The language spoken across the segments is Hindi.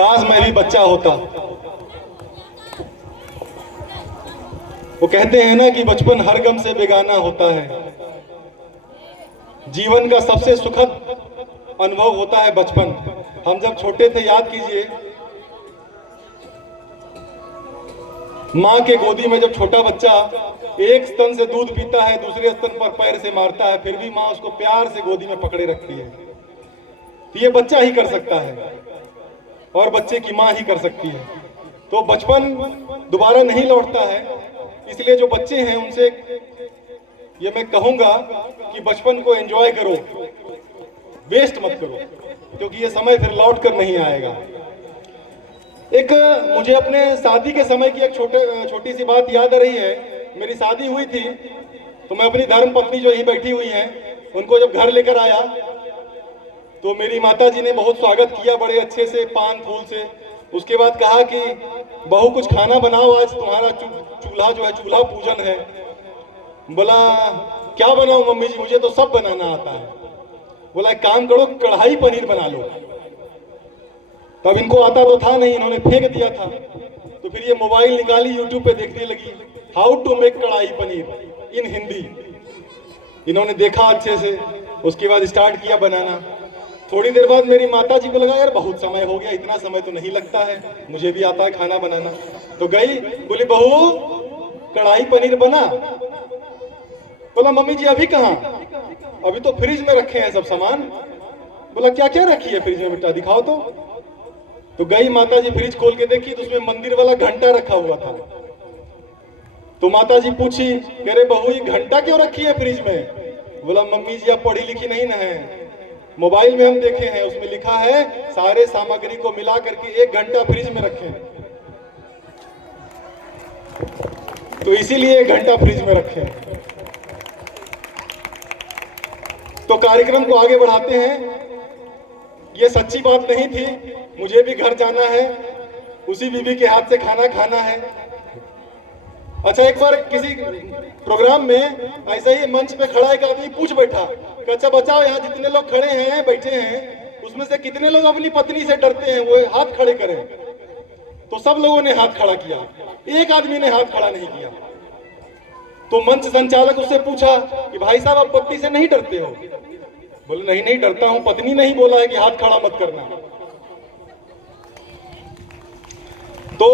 काश मैं भी बच्चा होता। वो कहते हैं ना कि बचपन हर गम से बेगाना होता है। जीवन का सबसे सुखद अनुभव होता है बचपन। हम जब छोटे थे, याद कीजिए, माँ के गोदी में जब छोटा बच्चा एक स्तन से दूध पीता है, दूसरे स्तन पर पैर से मारता है, फिर भी माँ उसको प्यार से गोदी में पकड़े रखती है। तो ये बच्चा ही कर सकता है और बच्चे की माँ ही कर सकती है। तो बचपन दोबारा नहीं लौटता है, इसलिए जो बच्चे हैं उनसे ये मैं कहूंगा कि बचपन को एंजॉय करो, वेस्ट मत करो, क्योंकि ये समय फिर लौट कर नहीं आएगा। एक मुझे अपने शादी के समय की एक छोटी सी बात याद आ रही है। मेरी शादी हुई थी तो मैं अपनी धर्म पत्नी जो यही बैठी हुई हैं उनको जब घर लेकर आया तो मेरी माता जी ने बहुत स्वागत किया, बड़े अच्छे से, पान फूल से। उसके बाद कहा कि बहू कुछ खाना बनाओ, आज तुम्हारा चूल्हा जो है चूल्हा पूजन है। बोला क्या बनाऊं मम्मी जी, मुझे तो सब बनाना आता है। बोला एक काम करो, कढ़ाई पनीर बना लो। तब इनको आता तो था नहीं, इन्होंने फेंक दिया था। तो फिर ये मोबाइल निकाली, यूट्यूब पे देखने लगी, हाउ टू मेक कढ़ाई पनीर इन हिंदी। इन्होंने देखा अच्छे से, उसके बाद स्टार्ट किया बनाना। थोड़ी देर बाद मेरी माता जी को लगा यार बहुत समय हो गया, इतना समय तो नहीं लगता है, मुझे भी आता है खाना बनाना। तो गई, बोली बहू कढ़ाई पनीर बना। बोला मम्मी जी अभी कहाँ, अभी तो फ्रिज में रखे हैं सब सामान। बोला क्या क्या रखी है फ्रिज में बेटा, दिखाओ तो गई माता जी, फ्रिज खोल के देखी तो उसमें मंदिर वाला घंटा रखा हुआ था। तो माता जी पूछी, कह रहे बहू ये घंटा क्यों रखी है फ्रिज में। बोला मम्मी जी आप पढ़ी लिखी नहीं ना है, मोबाइल में हम देखे हैं, उसमें लिखा है सारे सामग्री को मिला करके 1 घंटा फ्रिज में रखें, तो इसीलिए 1 घंटा फ्रिज में रखें। तो कार्यक्रम को आगे बढ़ाते हैं। ये सच्ची बात नहीं थी, मुझे भी घर जाना है, उसी बीवी के हाथ से खाना खाना है। अच्छा एक बार किसी प्रोग्राम में ऐसे ही मंच पे खड़ा एक आदमी पूछ बैठा कि अच्छा बचाओ यहाँ जितने लोग खड़े हैं बैठे हैं उसमें से कितने लोग अपनी पत्नी से डरते हैं, वो हाथ खड़े करें। तो सब लोगों ने हाथ खड़ा किया, एक आदमी ने हाथ खड़ा नहीं किया। तो मंच संचालक उससे पूछा कि भाई साहब आप पत्नी से नहीं डरते हो। बोले नहीं डरता हूं, पत्नी ने ही बोला है कि हाथ खड़ा मत करना। तो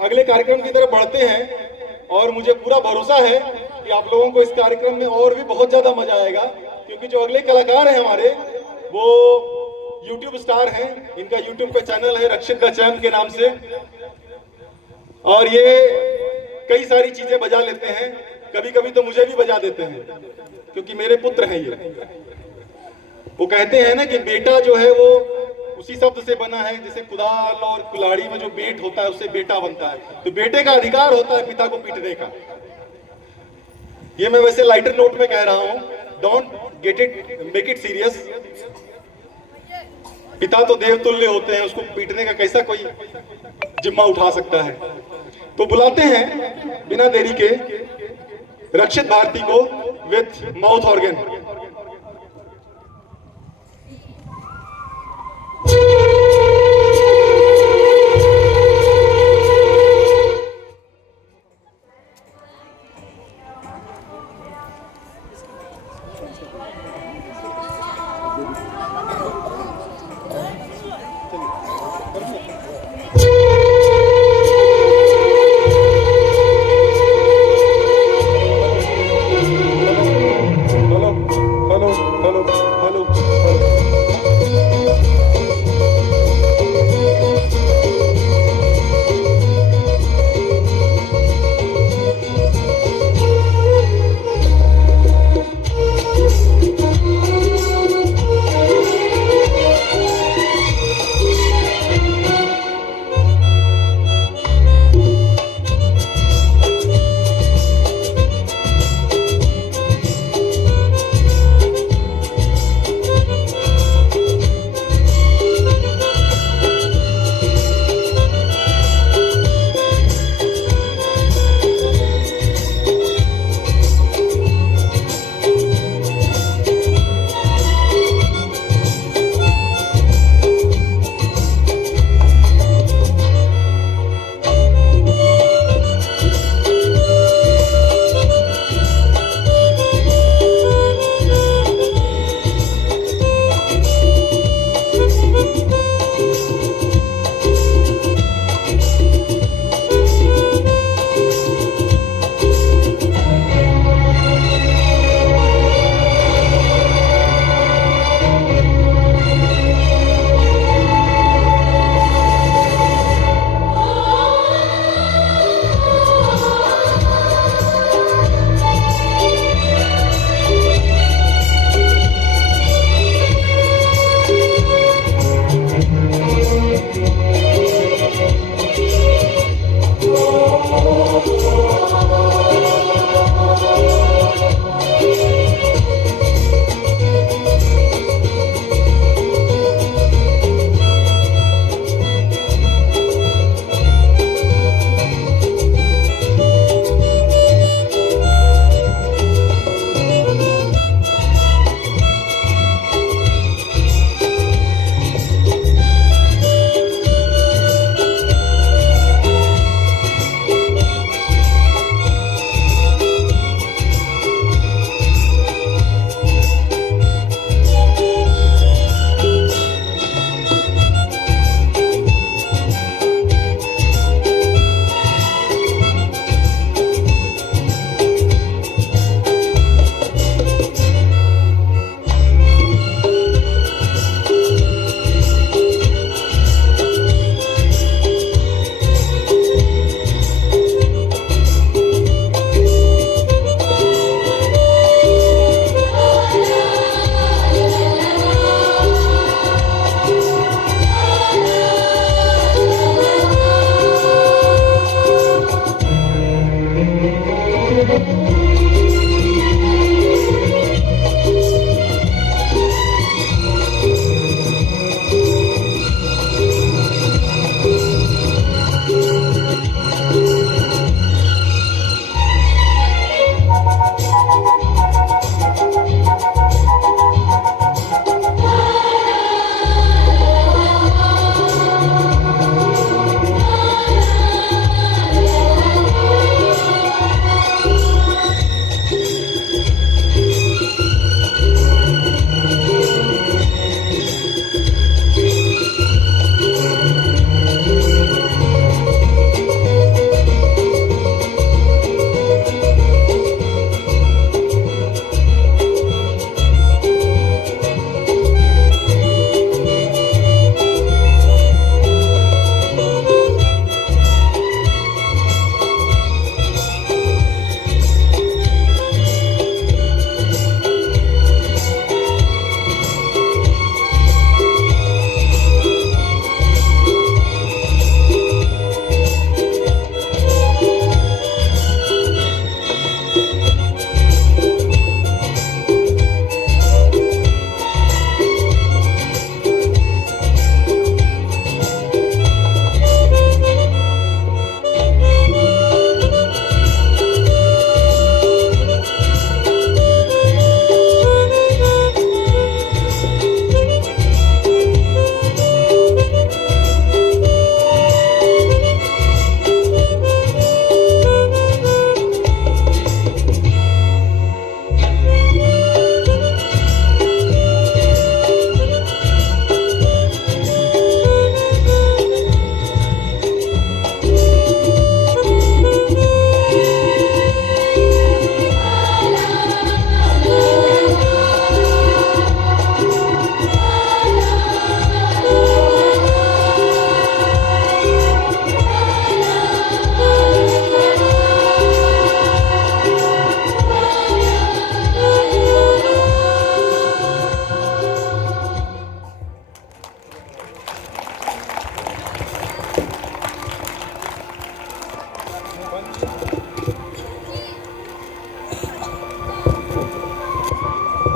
अगले कार्यक्रम की तरफ बढ़ते हैं और मुझे पूरा भरोसा है कि आप लोगों को इस कार्यक्रम में और भी बहुत ज्यादा मजा आएगा, क्योंकि जो अगले कलाकार हैं हमारे वो YouTube स्टार हैं। इनका YouTube पे चैनल है रक्षित द चैम्प के नाम से, और ये कई सारी चीजें बजा लेते हैं, कभी कभी तो मुझे भी बजा देते हैं, क्योंकि मेरे पुत्र हैं ये। वो कहते हैं ना कि बेटा जो है वो उसी शब्द से बना है, जैसे कुदाल और कुल्हाड़ी में जो बेट होता है उससे बेटा बनता है। तो बेटे का अधिकार होता है पिता को पीटने का। ये मैं वैसे लाइटर नोट में कह रहा हूं, don't get it, make it serious. पिता तो देवतुल्य होते हैं, उसको पीटने का कैसा कोई जिम्मा उठा सकता है। तो बुलाते हैं बिना देरी के रक्षित भारती को विथ माउथ ऑर्गन।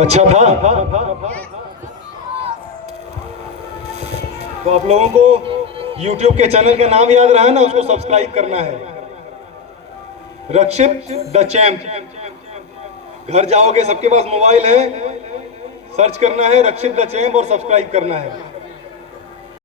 अच्छा था। तो आप लोगों को YouTube के चैनल का नाम याद रहा ना, उसको सब्सक्राइब करना है, रक्षित द चैंप। घर जाओगे सबके पास मोबाइल है, सर्च करना है रक्षित द चैंप और सब्सक्राइब करना है।